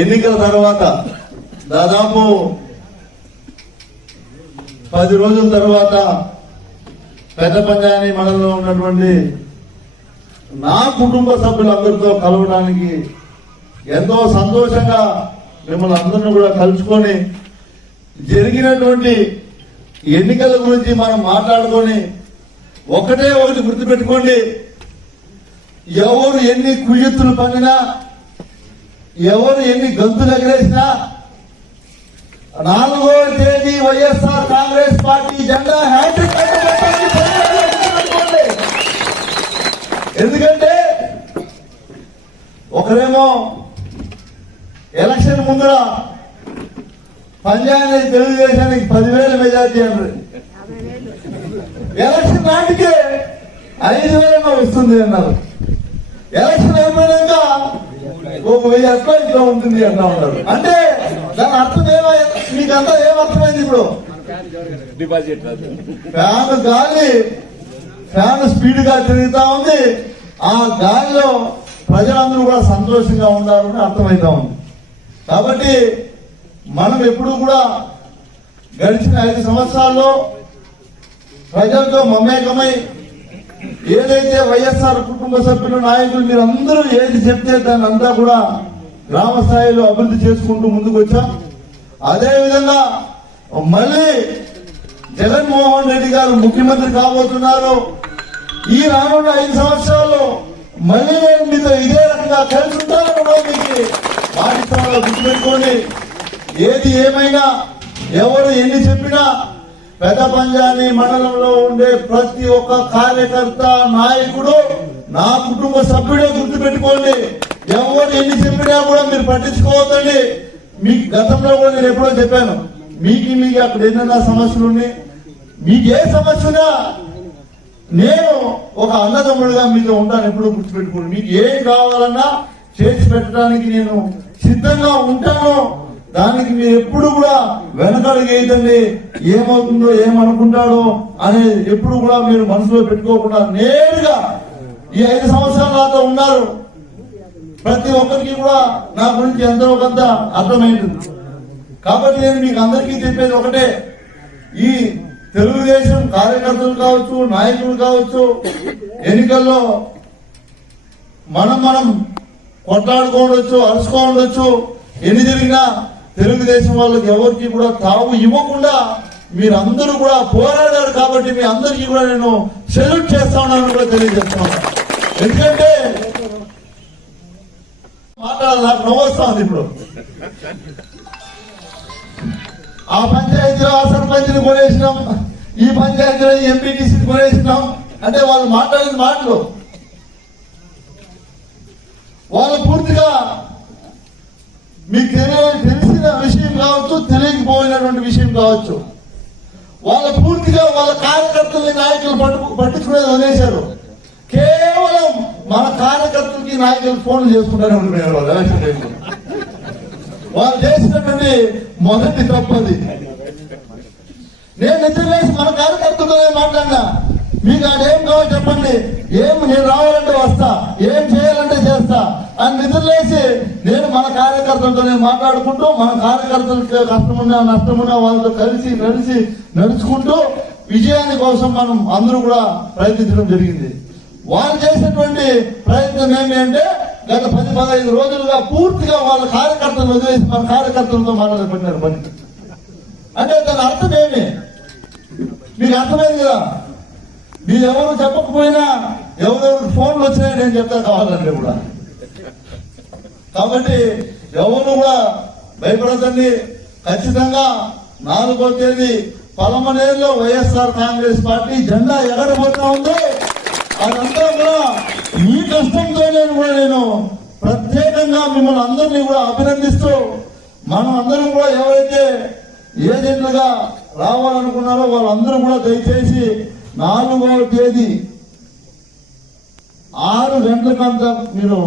ఎన్నికల తర్వాత దాదాపు 10 రోజుల తర్వాత పెద్దపంజాని మండలంలో ఉన్నటువంటి నా కుటుంబ సభ్యులందరితో కలవడానికి ఎంతో సంతోషంగా మిమ్మల్ని అందరినీ కూడా కలుసుకొని జరిగినటువంటి ఎన్నికల గురించి మనం మాట్లాడుకొని ఒకటి గుర్తుపెట్టుకోండి. ఎవరు ఎన్ని కుయ్యెత్తులు పన్నినా, ఎవరు ఎన్ని గంతులు ఎగరేసినా 4వ తేదీ వైఎస్ఆర్ కాంగ్రెస్ పార్టీ జెండా హ్యాట్రిక్. ఎందుకంటే ఒకరేమో ఎలక్షన్ ముందర పంజాబ్ తెలుగుదేశానికి 10,000 మెజార్టీ అన్నారు. ఎలక్షన్ నాటికే 5,000 వస్తుంది అన్నారు. ఎలక్షన్ అయిపోయినాక 1,000 అట్లా ఇట్లా ఉంటుంది అంటా ఉన్నారు. అంటే దాని అర్థం మీకంతా ఏమర్థమైంది? ఇప్పుడు ఫ్యాన్ స్పీడ్ గా తిరుగుతా ఉంది. ఆ గాలిలో ప్రజలందరూ కూడా సంతోషంగా ఉండాలని అర్థమవుతా ఉంది. కాబట్టి మనం ఎప్పుడు కూడా గడిచిన 5 సంవత్సరాల్లో ప్రజలతో మమేకమై ఏదైతే వైఎస్ఆర్ కుటుంబ సభ్యులు నాయకులు మీరందరూ ఏది చెప్తే దాన్ని అంతా కూడా గ్రామ స్థాయిలో అభివృద్ధి చేసుకుంటూ ముందుకు వచ్చాం. అదేవిధంగా మళ్ళీ జగన్మోహన్ రెడ్డి గారు ముఖ్యమంత్రి కాబోతున్నారు. ఈ రానున్న 5 సంవత్సరాల్లో మళ్ళీ నేను మీతో ఇదే రకంగా కలిసి ఉంటాను. మీకు పాఠశాలలో గుర్తుపెట్టుకోండి. ఏది ఏమైనా ఎవరు ఎన్ని చెప్పినా పెద్దపంజాని మండలంలో ఉండే ప్రతి ఒక్క కార్యకర్త నాయకుడు నా కుటుంబ సభ్యుడే. గుర్తుపెట్టుకోండి. ఎవరు ఎన్ని చెప్పినా కూడా మీరు పట్టించుకోవద్దండి. మీకు గతంలో కూడా నేను ఎప్పుడో చెప్పాను, మీకు అక్కడ ఏదైనా సమస్యలు ఉన్నాయి, మీకు ఏ సమస్య ఉన్నా నేను ఒక అన్నదమ్ముడుగా మీతో ఉంటాను. ఎప్పుడూ గుర్తుపెట్టుకోండి. మీకు ఏం కావాలన్నా చేసి పెట్టడానికి నేను సిద్ధంగా ఉంటాను. దానికి మీరు ఎప్పుడు కూడా వెనకడుగేయదండి. ఏమవుతుందో ఏమనుకుంటాడో అనేది ఎప్పుడు కూడా మీరు మనసులో పెట్టుకోకుండా నేరుగా ఈ 5 సంవత్సరాలు నాతో ఉన్నారు. ప్రతి ఒక్కరికి కూడా నా గురించి ఎంతో కొంత అర్థమైంది. కాబట్టి నేను మీకు అందరికీ చెప్పేది ఒకటే, ఈ తెలుగుదేశం కార్యకర్తలు కావచ్చు, నాయకులు కావచ్చు, ఎన్నికల్లో మనం కొట్లాడుకోవచ్చు, అరుచుకోవచ్చు. ఎన్ని జరిగినా తెలుగుదేశం వాళ్ళకి ఎవరికి కూడా తావు ఇవ్వకుండా మీరందరూ కూడా పోరాడారు. కాబట్టి మీ అందరికీ కూడా నేను సెల్యూట్ చేస్తా ఉన్నాను కూడా తెలియజేస్తున్నాను. ఎందుకంటే మాట్లాడాలి, నాకు నవ్వొస్తా ఉంది. ఇప్పుడు ఆ పంచాయతీలో ఆ సర్పంచ్ని కొనేసినాం, ఈ పంచాయతీలో ఎంపీటీసీని కొనేసినాం అంటే వాళ్ళు మాట్లాడిన మాటలు వాళ్ళు పూర్తిగా మీకు తెలిసిన విషయం కావచ్చు, తెలియకపోయినటువంటి విషయం కావచ్చు. వాళ్ళ పూర్తిగా వాళ్ళ కార్యకర్తల్ని నాయకులు పట్టించుకునేది వదిలేశారు. కేవలం మన కార్యకర్తలకి నాయకులు ఫోన్లు చేసుకుంటూనే ఉంటున్నారు. వాళ్ళు ఎలక్షన్ టైంలో వాళ్ళు చేసినటువంటి మొదటి తప్పది. నేను నిద్రలేసి మన కార్యకర్తలతోనే మాట్లాడినా, మీకు ఆడేం కావాలి చెప్పండి, నేను రావాలంటే వస్తా, ఏం చేయాలంటే చేస్తా అని నిద్రలేసి నేను మన కార్యకర్తలతోనే మాట్లాడుకుంటూ, మన కార్యకర్తలకు కష్టమున్నా నష్టమున్నా వాళ్ళతో కలిసి నడుచుకుంటూ విజయాన్ని కోసం మనం అందరూ కూడా ప్రయత్నించడం జరిగింది. వాళ్ళు చేసినటువంటి ప్రయత్నం ఏమి అంటే గత 10-15 రోజులుగా పూర్తిగా వాళ్ళ కార్యకర్తలు వదిలేసి మన కార్యకర్తలతో మాట్లాడబడినారు పని. అంటే దాని అర్థం ఏమి మీకు అర్థమైంది కదా. మీరు ఎవరు చెప్పకపోయినా ఎవరెవరు ఫోన్లు వచ్చినాయి నేను చెప్తా కావాలంటే కూడా. కాబట్టి ఎవరు కూడా భయపడదండి. ఖచ్చితంగా 4వ తేదీ పలమనేరులో వైఎస్ఆర్ కాంగ్రెస్ పార్టీ జెండా ఎగరబోతా ఉంది. అదంతా కూడా మీ కష్టంతో నేను ప్రత్యేకంగా మిమ్మల్ని అందరినీ కూడా అభినందిస్తూ మనం అందరం కూడా ఎవరైతే ఏజెంట్లుగా రావాలనుకున్నారో వాళ్ళందరూ కూడా దయచేసి 4వ తేదీ 6 గంటలకంతా మీరు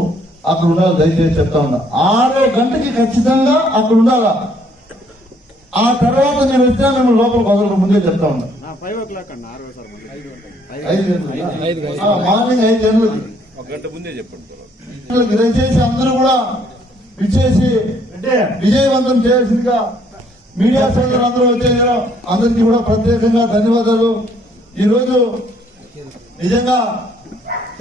అక్కడ ఉండాలి. దయచేసి చెప్తా ఉన్నా 6 గంటకి ఖచ్చితంగా అక్కడ ఉండాలా. ఆ తర్వాత నేను వచ్చినా మేము లోపల వదలరు ముందే చెప్తా ఉన్నా. 5 o'clock అన్న 6 సార్ 5 గంటలకి మార్నింగ్ 5 గంటలకి 1 గంట ముందే చెప్పండి. దయచేసి అందరూ కూడా విచ్చేసి విజయవంతం చేయాల్సిందిగా మీడియా సోదరులు అందరూ వచ్చేసారు. అందరికీ కూడా ప్రత్యేకంగా ధన్యవాదాలు. ఈరోజు నిజంగా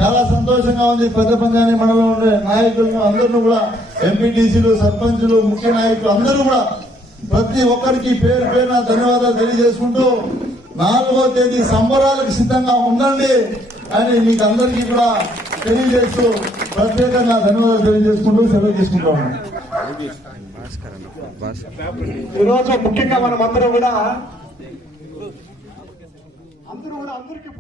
చాలా సంతోషంగా ఉంది. పెద్ద పంజాని మండలంలో ఉండే నాయకులను అందరినీ కూడా ఎంపీటీసీలు, సర్పంచులు, ముఖ్య నాయకులు అందరూ కూడా ప్రతి ఒక్కరికి పేరు పేరున ధన్యవాదాలు తెలియజేసుకుంటూ 4వ తేదీ సంబరాలకు సిద్ధంగా ఉండండి అని మీకు అందరికీ కూడా తెలియజేస్తూ ప్రత్యేకంగా ధన్యవాదాలు తెలియజేసుకుంటూ సెలవు తీసుకుంటా ఉన్నాం. ఈరోజు ముఖ్యంగా మనం అందరూ కూడా అందరికీ